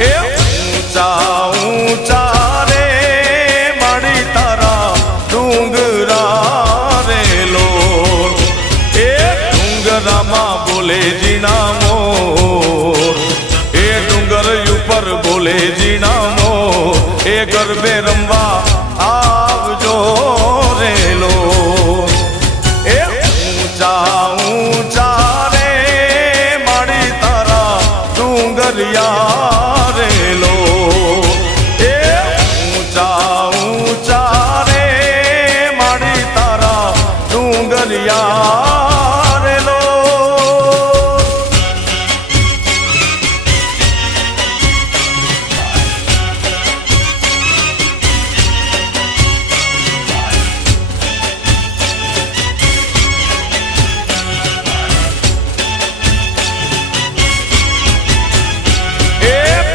એ ઊંચા ઊંચા રે માડી તારા ડુંગરા રે લોર એ ડુંગરામાં બોલે જીણા મોર એ ડુંગર ઉપર બોલે જીણા